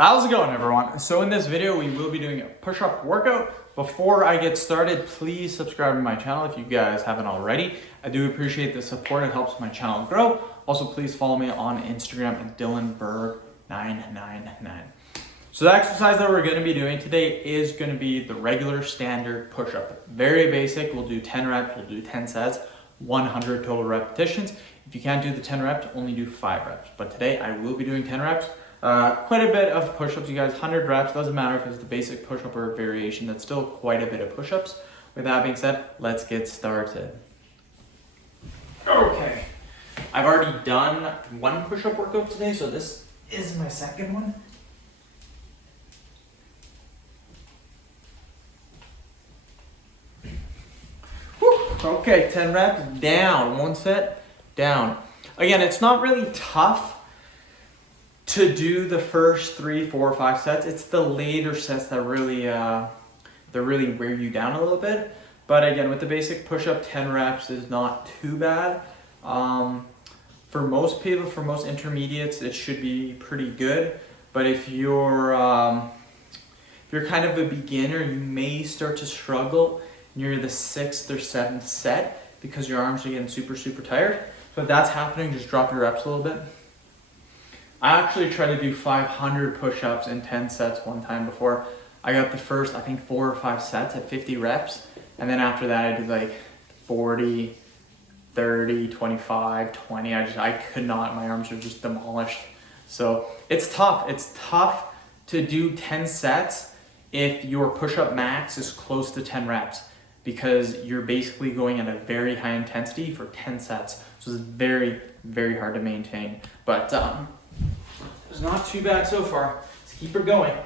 How's it going, everyone? So in this video, we will be doing a push-up workout. Before I get started, please subscribe to my channel if you guys haven't already. I do appreciate the support. It helps my channel grow. Also, please follow me on Instagram at DylanBerg999. So the exercise that we're going to be doing today is going to be the regular standard push-up. Very basic. We'll do 10 reps. We'll do 10 sets, 100 total repetitions. If you can't do the 10 reps, only do 5 reps. But today I will be doing 10 reps. Quite a bit of push-ups, you guys. 100 reps, doesn't matter if it's the basic push-up or variation. That's still quite a bit of push-ups. With that being said, let's get started. Okay, I've already done one push-up workout today, so this is my second one. Whew. Okay, 10 reps, down. One set, down. Again, it's not really tough to do the first 3, 4, 5 sets. It's the later sets that really wear you down a little bit. But again, with the basic push-up, 10 reps is not too bad. For most people, for most intermediates, it should be pretty good. But if you're kind of a beginner, you may start to struggle near the 6th or 7th set because your arms are getting super tired. So if that's happening, just drop your reps a little bit. I actually tried to do 500 push-ups in 10 sets one time before. I got the first, I think 4 or 5 sets at 50 reps. And then after that, I did like 40, 30, 25, 20. I could not, my arms were just demolished. So it's tough. It's tough to do 10 sets if your push-up max is close to 10 reps because you're basically going at a very high intensity for 10 sets. So it's very hard to maintain. But it's not too bad so far. Let's keep her going.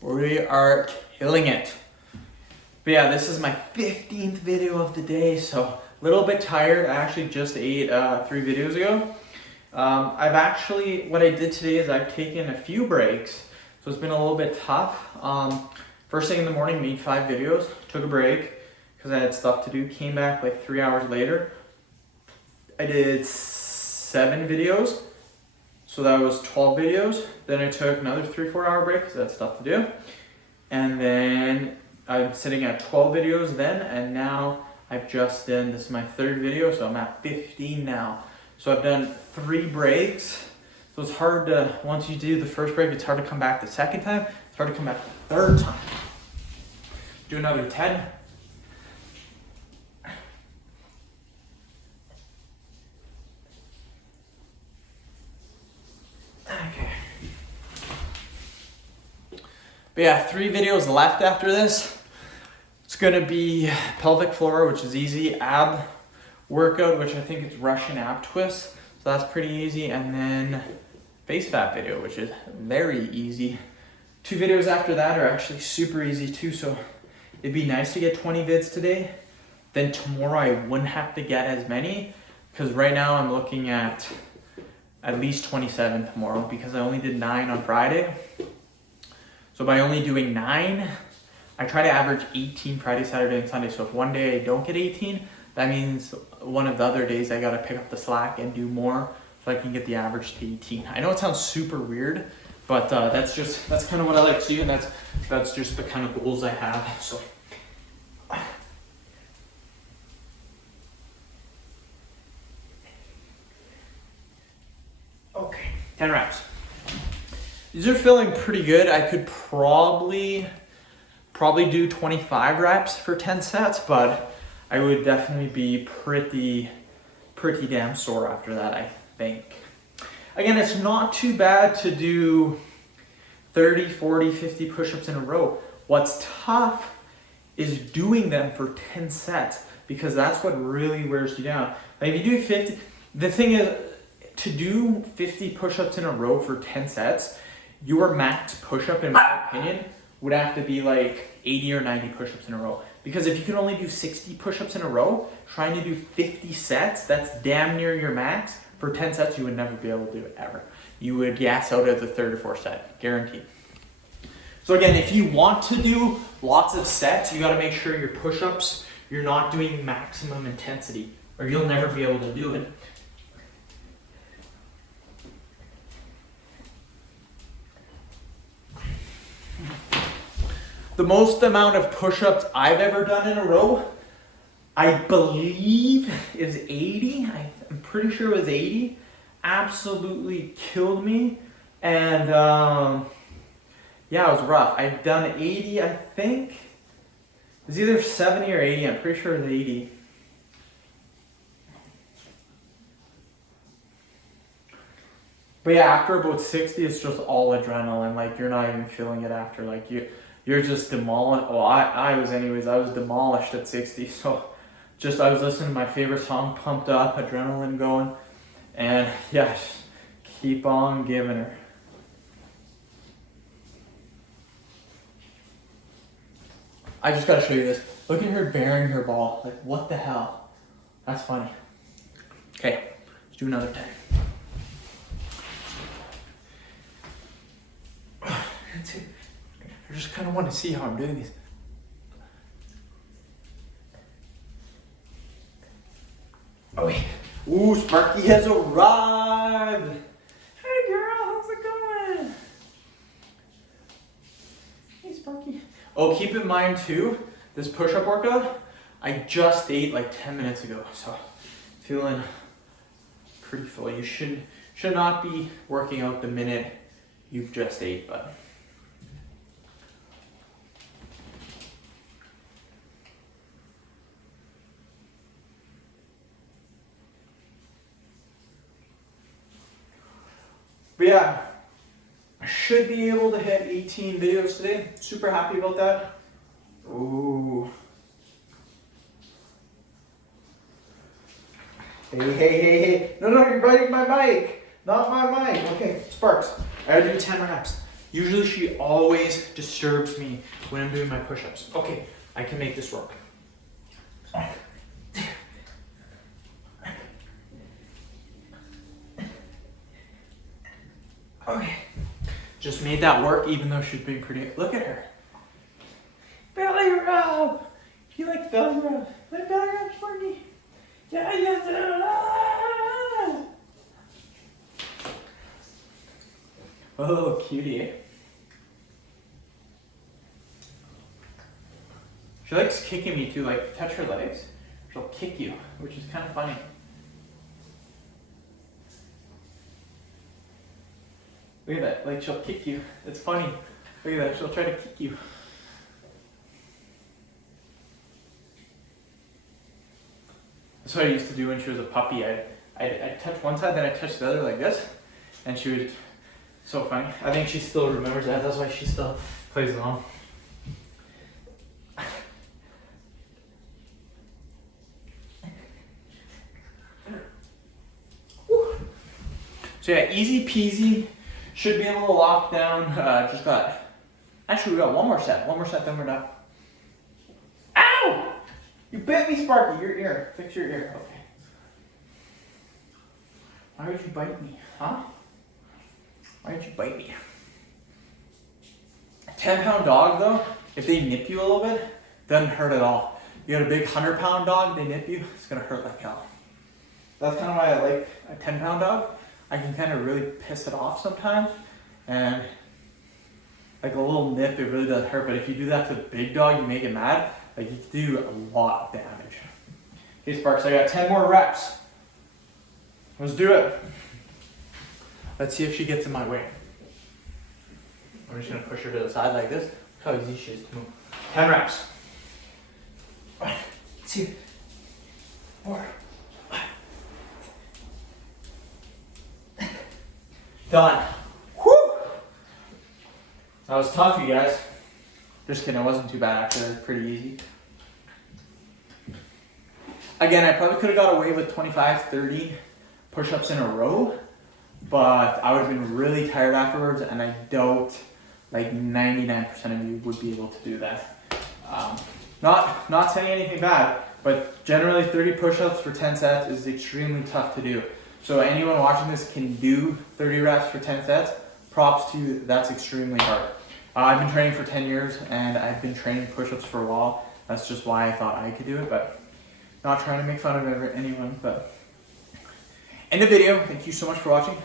We are killing it. But yeah, this is my 15th video of the day, so a little bit tired. I actually just ate 3 videos ago. What I did today is I've taken a few breaks, so it's been a little bit tough. First thing in the morning, made 5 videos, took a break because I had stuff to do, came back like 3 hours later. I did 7 videos, so that was 12 videos. Then I took another 3-4 hour break because I had stuff to do. And then I'm sitting at 12 videos then, and now I've just done, this is my 3rd video, so I'm at 15 now. So I've done 3 breaks. So it's hard to, once you do the first break, it's hard to come back the second time. It's hard to come back the 3rd time. Do another 10. Okay. But yeah, 3 videos left after this. It's gonna be pelvic floor, which is easy, ab workout, which I think is Russian ab twist. So that's pretty easy. And then face fat video, which is very easy. 2 videos after that are actually super easy too. So it'd be nice to get 20 vids today. Then tomorrow I wouldn't have to get as many because right now I'm looking at least 27 tomorrow because I only did 9 on Friday. So by only doing 9, I try to average 18 Friday, Saturday, and Sunday. So if one day I don't get 18, that means one of the other days I gotta pick up the slack and do more so I can get the average to 18. I know it sounds super weird, but that's kind of what I like to do, and that's just the kind of goals I have. So okay, 10 reps. These are feeling pretty good. I could probably do 25 reps for 10 sets, but I would definitely be pretty damn sore after that, I think. Again, it's not too bad to do 30, 40, 50 push-ups in a row. What's tough is doing them for 10 sets because that's what really wears you down. Like if you do 50, the thing is, to do 50 push-ups in a row for 10 sets, your max push-up, in my opinion, would have to be like 80 or 90 push-ups in a row. Because if you can only do 60 push-ups in a row, trying to do 50 sets, that's damn near your max. For 10 sets, you would never be able to do it ever. You would gas out at the 3rd or 4th set, guaranteed. So So again, if you want to do lots of sets, you gotta make sure your push-ups, you're not doing maximum intensity, or you'll never be able to do it. The most amount of push-ups I've ever done in a row, I believe is 80. I'm pretty sure it was 80. Absolutely killed me. And yeah, it was rough. I've done 80, I think. It was either 70 or 80. I'm pretty sure it was 80. But yeah, after about 60, it's just all adrenaline. Like, you're not even feeling it after. Like, you're just demolished. Well, I was anyways. I was demolished at 60. So just, I was listening to my favorite song, Pumped Up, adrenaline going. And yeah, just keep on giving her. I just gotta show you this. Look at her bearing her ball. Like, what the hell? That's funny. Okay, let's do another 10. That's it. I just kind of want to see how I'm doing these. Oh wait. Ooh, Sparky has arrived. Hey girl, how's it going? Hey Sparky. Oh, keep in mind too, this push-up workout, I just ate like 10 minutes ago, so feeling pretty full. You should not be working out the minute you've just ate, but yeah, I should be able to hit 18 videos today. Super happy about that. Ooh. Hey. No, you're biting my mic. Not my mic. Okay, Sparks. I gotta do 10 reps. Usually she always disturbs me when I'm doing my push-ups. Okay, I can make this work. Okay. Just made that work even though she's being pretty. Look at her. Belly rub. You like belly rub? Like belly rub, Sparky? Yeah, yes. Oh, cutie. She likes kicking me too. Like, touch her legs, she'll kick you, which is kind of funny. Look at that, like she'll kick you. It's funny. Look at that, she'll try to kick you. That's what I used to do when she was a puppy. I'd touch one side, then I'd touch the other like this, and she would, so funny. I think she still remembers that, that's why she still plays along. So yeah, easy peasy. Should be able to lock down. Actually, we got one more set, then we're done. Ow! You bit me, Sparky. Your ear. Fix your ear. Okay. Why would you bite me? Huh? Why did you bite me? A 10-pound dog, though, if they nip you a little bit, doesn't hurt at all. You got a big 100-pound dog, they nip you, it's gonna hurt like hell. That's kind of why I like a 10-pound dog. I can kind of really piss it off sometimes, and like a little nip, it really does hurt. But if you do that to a big dog, you make it mad, like you can do a lot of damage. Okay, Sparks, I got 10 more reps. Let's do it. Let's see if she gets in my way. I'm just gonna push her to the side like this. Look how easy she is to move. 10 reps. 1, 2, 4. Done. Whew! That was tough, you guys. Just kidding, it wasn't too bad actually, it was pretty easy. Again, I probably could have got away with 25, 30 push-ups in a row, but I would have been really tired afterwards, and I doubt like 99% of you would be able to do that. Not saying anything bad, but generally 30 push-ups for 10 sets is extremely tough to do. So anyone watching this can do 30 reps for 10 sets, props to you, that's extremely hard. I've been training for 10 years and I've been training push-ups for a while. That's just why I thought I could do it, but not trying to make fun of anyone. But end the video. Thank you so much for watching.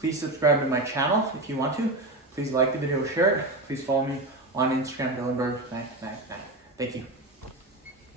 Please subscribe to my channel if you want to. Please like the video, share it. Please follow me on Instagram, Dylanberg999. Thank you.